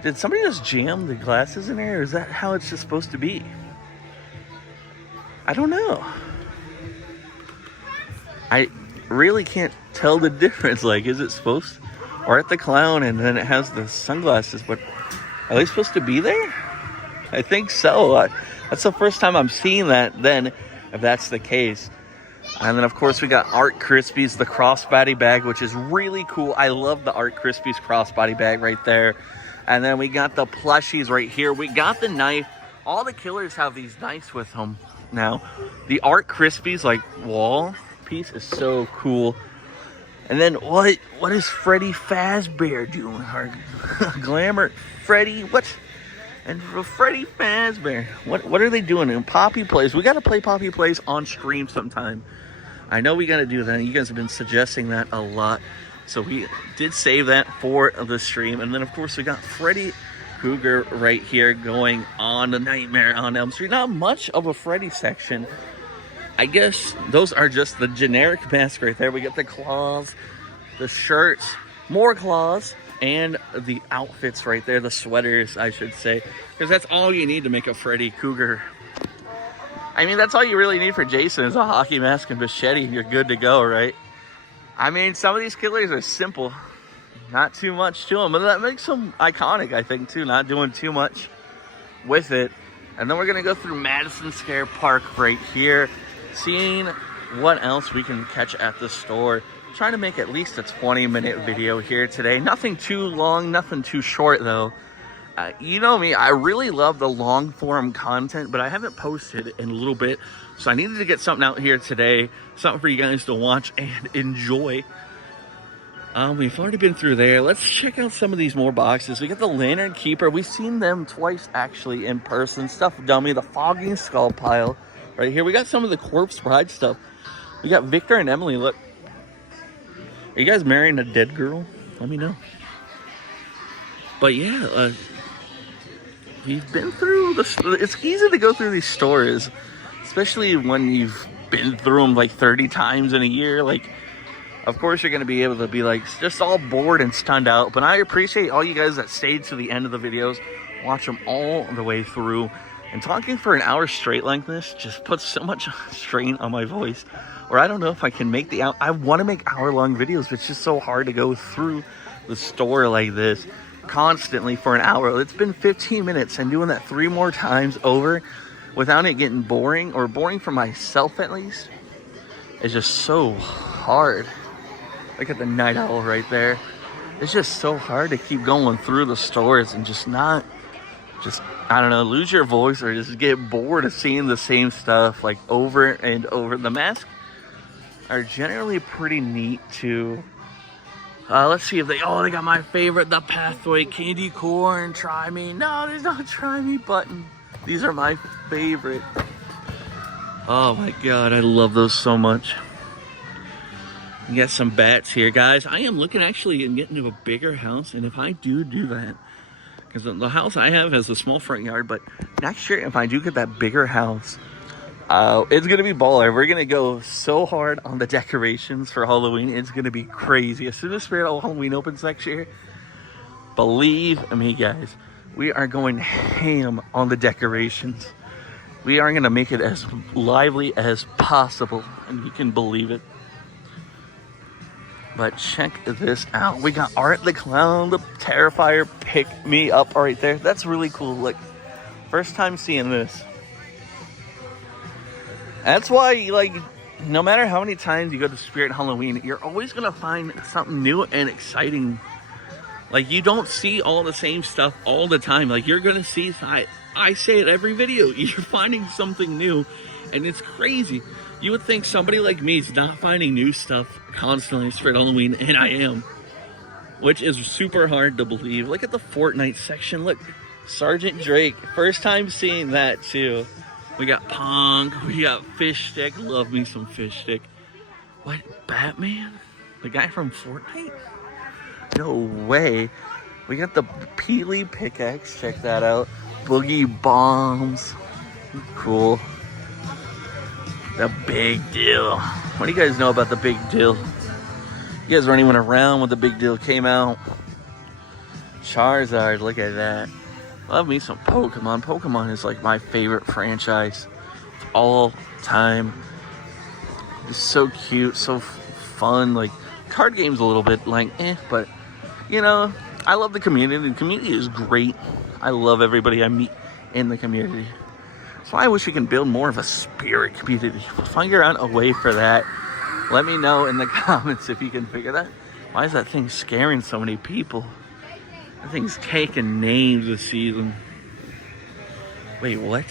Did somebody just jam the glasses in here, or is that how it's just supposed to be? I don't know. I really can't tell the difference. Like, is it supposed to... Art the Clown, and then it has the sunglasses, but are they supposed to be there? I think so. That's the first time I'm seeing that then, if that's the case. And then, of course, we got Art Crispy's, the crossbody bag, which is really cool. I love the Art Crispy's crossbody bag right there. And then we got the plushies right here. We got the knife. All the killers have these knives with them now. The Art Crispy's, like, wall piece is so cool. And then what is Freddy Fazbear doing? Our Glamour Freddy, what? And for Freddy Fazbear, what are they doing in Poppy Plays? We got to play Poppy Plays on stream sometime. I know we got to do that. You guys have been suggesting that a lot. So we did save that for the stream. And then, of course, we got Freddy Krueger right here going on the Nightmare on Elm Street. Not much of a Freddy section. I guess those are just the generic mask right there. We get the claws, the shirts, more claws, and the outfits right there. The sweaters, I should say. Because that's all you need to make a Freddy Krueger. I mean, that's all you really need for Jason is a hockey mask and machete. You're good to go, right? I mean, some of these killers are simple. Not too much to them. But that makes them iconic, I think, too. Not doing too much with it. And then we're going to go through Madison Square Park right here. Seeing what else we can catch at the store. Trying to make at least a 20-minute video here today. Nothing too long, nothing too short, though. You know me, I really love the long-form content, but I haven't posted in a little bit. So I needed to get something out here today. Something for you guys to watch and enjoy. We've already been through there. Let's check out some of these more boxes. We got the Lantern Keeper. We've seen them twice, actually, in person. Stuffed Dummy, the Fogging Skull Pile. Right here, we got some of the Corpse Bride stuff. We got Victor and Emily. Look. Are you guys marrying a dead girl? Let me know. But yeah, we've been through it's easy to go through these stores, especially when you've been through them like 30 times in a year. Like, of course you're going to be able to be like just all bored and stunned out. But I appreciate all you guys that stayed to the end of the videos, watch them all the way through. And talking for an hour straight like this just puts so much strain on my voice. Or I don't know if I can make I want to make hour-long videos, but it's just so hard to go through the store like this constantly for an hour. It's been 15 minutes, and doing that 3 more times over without it getting boring, or boring for myself at least, is just so hard. Look at the Night Owl right there. It's just so hard to keep going through the stores and just not, I don't know, lose your voice or just get bored of seeing the same stuff like over and over. The masks are generally pretty neat too. Let's see if they got my favorite, the Pathway Candy Corn, Try Me. No, there's no Try Me button. These are my favorite. Oh my god, I love those so much. You got some bats here, guys. I am looking actually and getting to a bigger house, and if I do that, because the house I have has a small front yard, but next year if I do get that bigger house, it's gonna be baller. We're gonna go so hard on the decorations for Halloween. It's gonna be crazy. As soon as Spirit Halloween opens next year, believe me, guys, we are going ham on the decorations. We are gonna make it as lively as possible, and you can believe it. But check this out. We got Art the Clown, the Terrifier, Pick Me Up right there. That's really cool. Like, first time seeing this. That's why, like, no matter how many times you go to Spirit Halloween, you're always going to find something new and exciting. Like, you don't see all the same stuff all the time. Like, you're going to see, I say it every video, you're finding something new, and it's crazy. You would think somebody like me is not finding new stuff constantly at Spirit Halloween, and I am. Which is super hard to believe. Look at the Fortnite section. Look, Sergeant Drake. First time seeing that, too. We got Pong, we got Fish Stick. Love me some Fish Stick. What, Batman? The guy from Fortnite? No way. We got the Peely Pickaxe, check that out. Boogie Bombs. Cool. The Big Deal. What do you guys know about the Big Deal? You guys weren't even around when the Big Deal came out. Charizard, look at that. Love me some Pokemon. Pokemon is like my favorite franchise of all time. It's so cute, so fun. Like, card games a little bit like but you know, I love the community. The community is great. I love everybody I meet in the community. So I wish we can build more of a spirit community. Figure out a way for that. Let me know in the comments if you can figure that. Why is that thing scaring so many people? That thing's taking names this season. Wait, what?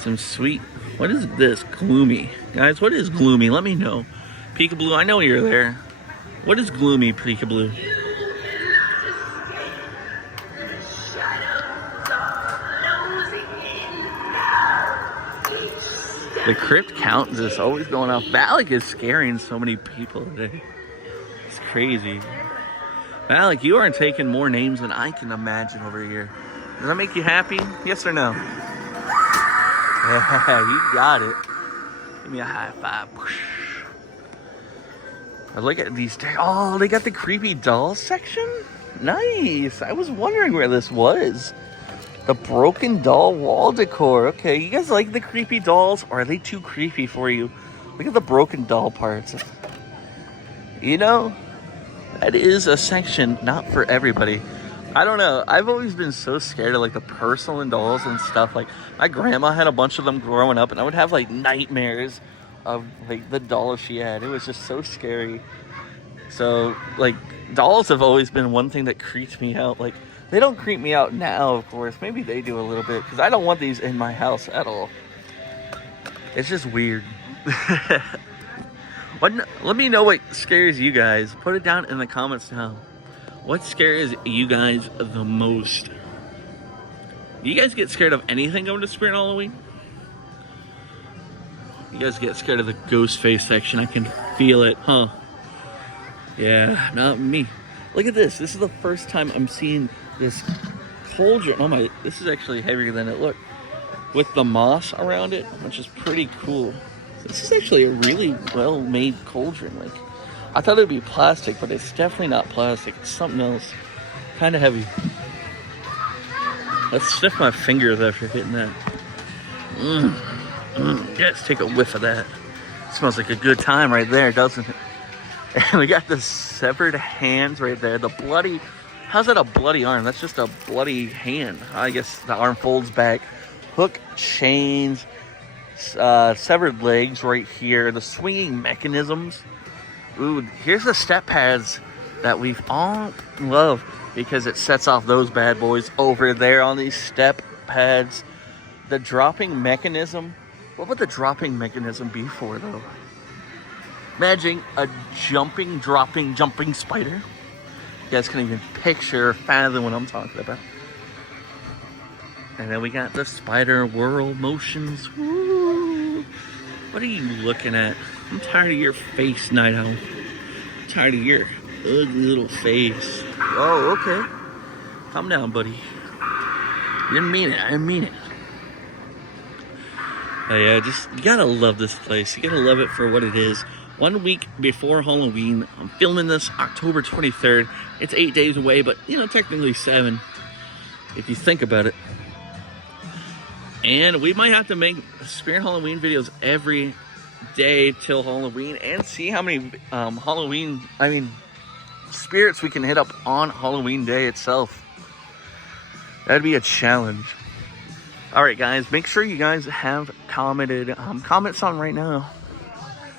Some sweet... What is this? Gloomy. Guys, what is Gloomy? Let me know. Peekaboo, I know you're there. What is Gloomy, Peekaboo? The crypt count is just always going off. Valak is scaring so many people today. It's crazy. Valak, you are taking more names than I can imagine over here. Does that make you happy? Yes or no? Yeah, you got it. Give me a high five. I look at these. Oh, they got the creepy dolls section? Nice. I was wondering where this was. The broken doll wall decor. Okay, you guys like the creepy dolls, or are they too creepy for you? Look at the broken doll parts. You know, that is a section not for everybody. I don't know. I've always been so scared of like the porcelain dolls and stuff. Like my grandma had a bunch of them growing up, and I would have like nightmares of like the dolls she had. It was just so scary. So like dolls have always been one thing that creeps me out. Like they don't creep me out now, of course. Maybe they do a little bit, because I don't want these in my house at all. It's just weird. Let me know what scares you guys. Put it down in the comments now. What scares you guys the most? You guys get scared of anything going to Spirit Halloween? You guys get scared of the ghost face section. I can feel it, huh? Yeah, not me. Look at this. This is the first time I'm seeing this cauldron. Oh my, this is actually heavier than it looked. With the moss around it, which is pretty cool. This is actually a really well-made cauldron. Like, I thought it would be plastic, but it's definitely not plastic. It's something else. Kind of heavy. Let's sniff my fingers after hitting that. Yes, take a whiff of that. It smells like a good time right there, doesn't it? And we got the severed hands right there. The bloody... How's that a bloody arm? That's just a bloody hand. I guess the arm folds back. Hook, chains, severed legs right here. The swinging mechanisms. Ooh, here's the step pads that we've all loved, because it sets off those bad boys over there on these step pads. The dropping mechanism. What would the dropping mechanism be for, though? Imagine a jumping spider. You guys can't even picture or fathom what I'm talking about. And then we got the spider whirl motions. Woo. What are you looking at? I'm tired of your face, Night Owl. I'm tired of your ugly little face. Oh, okay. Calm down, buddy. You didn't mean it. I didn't mean it. Yeah, you gotta love this place. You gotta love it for what it is. 1 week before Halloween. I'm filming this October 23rd. It's 8 days away, but you know, technically 7 if you think about it. And we might have to make Spirit Halloween videos every day till Halloween, and see how many spirits we can hit up on Halloween day itself. That'd be a challenge. All right, guys, make sure you guys have commented. Comments on right now.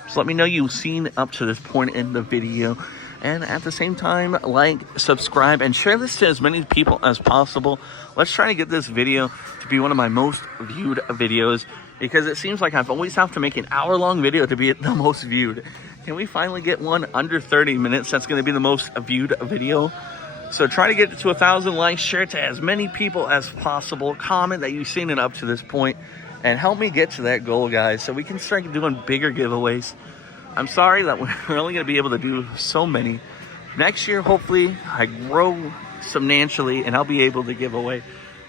Just let me know you've seen up to this point in the video. And at the same time, like, subscribe, and share this to as many people as possible. Let's try to get this video to be one of my most viewed videos, because it seems like I've always have to make an hour-long video to be the most viewed. Can we finally get one under 30 minutes that's going to be the most viewed video? So try to get it to 1,000 likes, share it to as many people as possible, comment that you've seen it up to this point, and help me get to that goal, guys, so we can start doing bigger giveaways. I'm sorry that we're only going to be able to do so many. Next year, hopefully, I grow substantially, and I'll be able to give away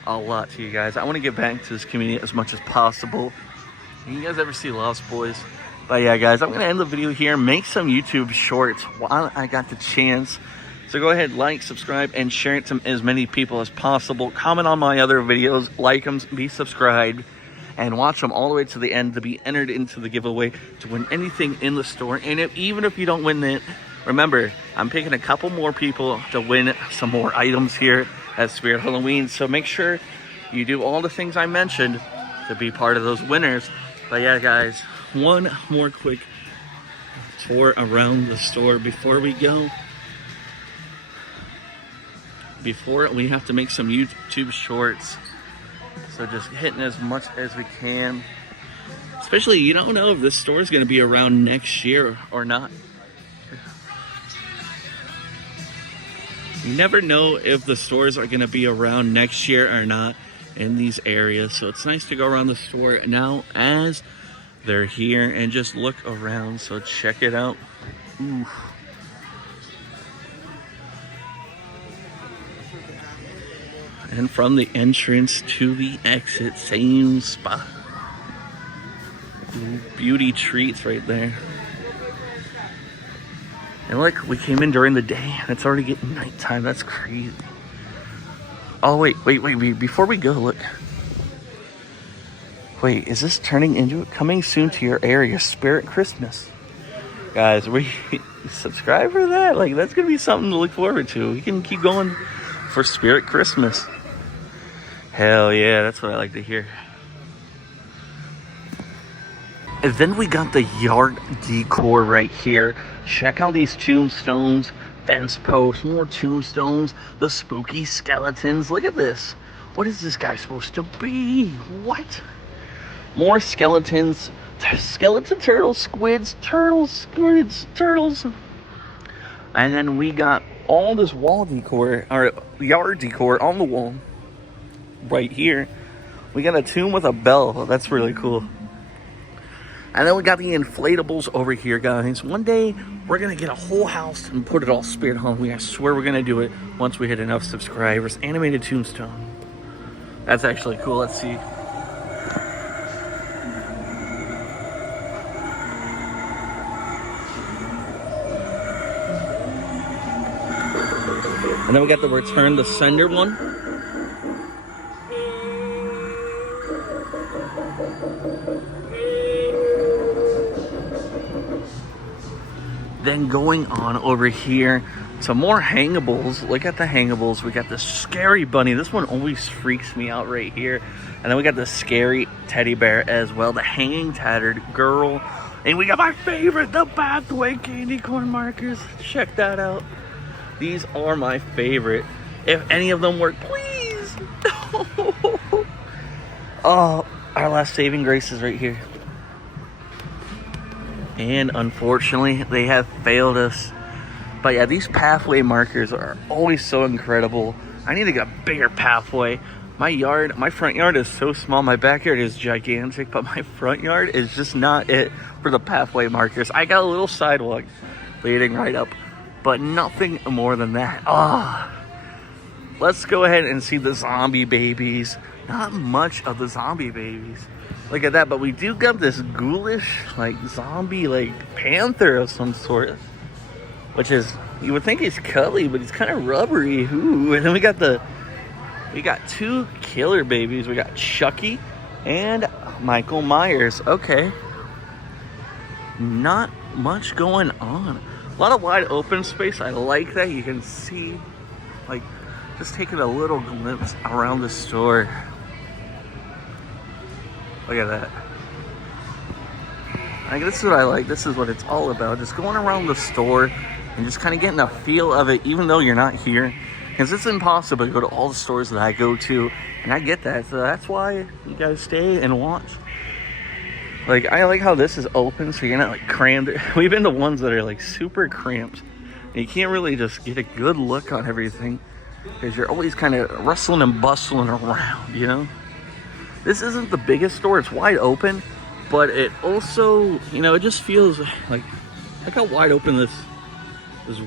a lot to you guys. I want to give back to this community as much as possible. You guys ever see Lost Boys? But yeah, guys, I'm going to end the video here. Make some YouTube shorts while I got the chance. So go ahead, like, subscribe, and share it to as many people as possible. Comment on my other videos, like them, be subscribed, and watch them all the way to the end to be entered into the giveaway to win anything in the store. And even if you don't win it, remember, I'm picking a couple more people to win some more items here at Spirit Halloween. So make sure you do all the things I mentioned to be part of those winners. But yeah, guys, one more quick tour around the store before we go. Before we have to make some YouTube shorts. So just hitting as much as we can. Especially, you don't know if this store is going to be around next year or not. You never know if the stores are going to be around next year or not in these areas. So it's nice to go around the store now as they're here, and just look around. So check it out. Ooh. And from the entrance to the exit, same spot. Ooh, beauty treats right there. And look, we came in during the day and it's already getting nighttime. That's crazy. Oh, wait. Before we go, look. Wait, is this turning into it? Coming soon to your area, Spirit Christmas. Guys, we subscribe for that. Like, that's going to be something to look forward to. We can keep going for Spirit Christmas. Hell yeah, that's what I like to hear. And then we got the yard decor right here. Check out these tombstones, fence posts, more tombstones, the spooky skeletons. Look at this. What is this guy supposed to be? What? More skeletons. Skeleton turtles, squids, turtles. And then we got all this wall decor, or yard decor on the wall right here. We got a tomb with a bell. That's really cool. And then we got the inflatables over here, guys. One day, we're going to get a whole house and put it all Spirit Halloween. I swear we're going to do it once we hit enough subscribers. Animated tombstone. That's actually cool. Let's see. And then we got the Return the Sender one. Then going on over here, some more hangables. Look at the hangables. We got the scary bunny. This one always freaks me out right here. And then we got the scary teddy bear as well. The hanging tattered girl. And we got my favorite, the Pathway candy corn markers. Check that out. These are my favorite. If any of them work, please. Oh, our last saving grace is right here. And unfortunately, they have failed us. But yeah, these pathway markers are always so incredible. I need to get a bigger pathway. My front yard is so small. My backyard is gigantic, but my front yard is just not it for the pathway markers. I got a little sidewalk leading right up, but nothing more than that. Let's go ahead and see the zombie babies. Not much of the zombie babies. Look at that, but we do got this ghoulish, like, zombie, like, panther of some sort. Which is, you would think he's cuddly, but he's kind of rubbery. Ooh, and then we got two killer babies. We got Chucky and Michael Myers. Okay. Not much going on. A lot of wide open space. I like that. You can see, like, just taking a little glimpse around the store. Look at that. Like, this is what I like. This is what it's all about. Just going around the store and just kind of getting a feel of it, even though you're not here. Because it's impossible to go to all the stores that I go to. And I get that. So that's why you guys stay and watch. Like, I like how this is open, so you're not, like, crammed. We've been to ones that are, like, super cramped. And you can't really just get a good look on everything. Because you're always kind of rustling and bustling around, you know? This isn't the biggest store. It's wide open. But it also, you know, it just feels like, look how wide open this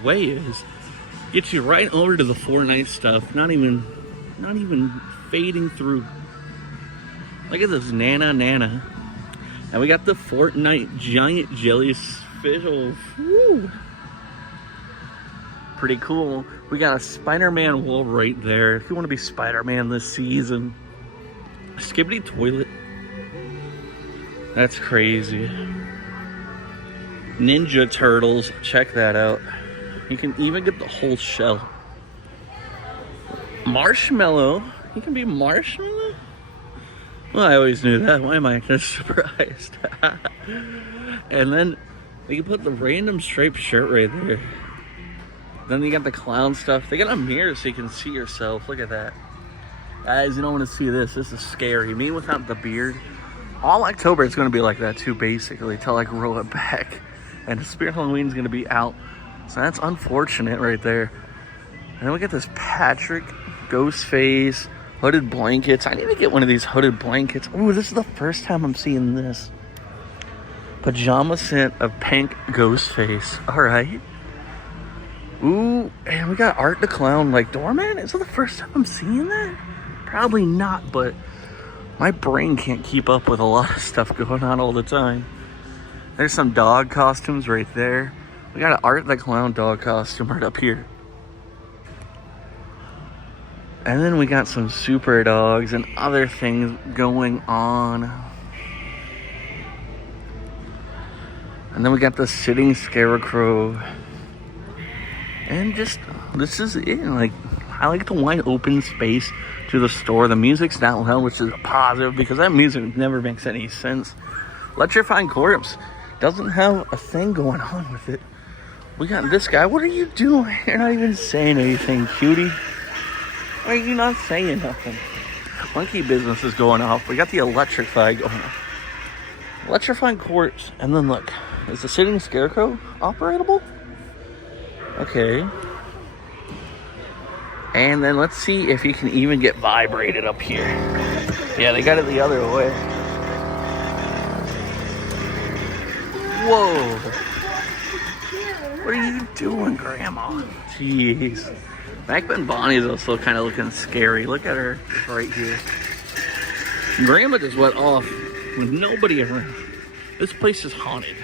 way is. Gets you right over to the Fortnite stuff. Not even fading through. Look at this Nana. And we got the Fortnite giant jellyfish. Woo! Pretty cool. We got a Spider-Man wall right there. If you want to be Spider-Man this season. Skibbity toilet. That's crazy. Ninja Turtles. Check that out. You can even get the whole shell. Marshmallow. You can be Marshmallow? Well, I always knew that. Why am I just surprised? And then you can put the random striped shirt right there. Then you got the clown stuff. They got a mirror so you can see yourself. Look at that. Guys, you don't want to see this. This is scary. Me without the beard. All October it's going to be like that too, basically, till I grow it back. And Spirit Halloween is going to be out. So that's unfortunate right there. And then we got this Patrick, Ghostface, hooded blankets. I need to get one of these hooded blankets. Ooh, this is the first time I'm seeing this. Pajama scent of pink ghost face. Alright. Ooh, and we got Art the Clown like doorman. Is that the first time I'm seeing that? Probably not, but my brain can't keep up with a lot of stuff going on all the time. There's some dog costumes right there. We got an Art the Clown dog costume right up here. And then we got some super dogs and other things going on. And then we got the sitting scarecrow. And just, this is it. Like, I like the wide open space to the store. The music's not loud, which is a positive because that music never makes any sense. Electrifying Corpse doesn't have a thing going on with it. We got this guy. What are you doing? You're not even saying anything, cutie. Why are you not saying nothing? Monkey business is going off. We got the electrify going on. Electrifying Corpse. And then look, is the sitting scarecrow operatable? Okay. And then let's see if he can even get vibrated up here. Yeah, they got it the other way. Whoa. What are you doing, Grandma? Jeez. Back Ben Bonnie is also kind of looking scary. Look at her right here. Grandma just went off with nobody around. This place is haunted.